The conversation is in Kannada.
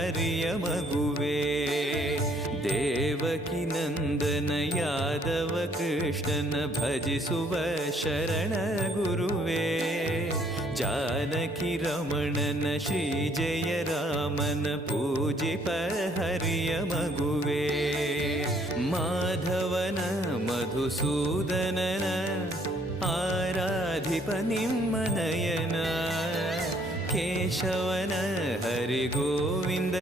ಹರಿಯ ಮಗುವೆ. ದೇವಕಿ ನಂದನ ಯಾದವ ಕೃಷ್ಣನ ಭಜಿಸುವ ಶರಣ ಗುರುವೇ. ಜಾನಕಿ ರಮಣನ ಶ್ರೀ ಜಯ ರಾಮನ ಪೂಜಿಪ ಹರಿಯ ಮಗುವೆ. ಮಾಧವನ ಮಧುಸೂದನನ ಆರಾಧಿಪ ನಿಮ್ಮ ನಯನ. ಕೇಶವನ ಹರಿ ಗೋವಿಂದ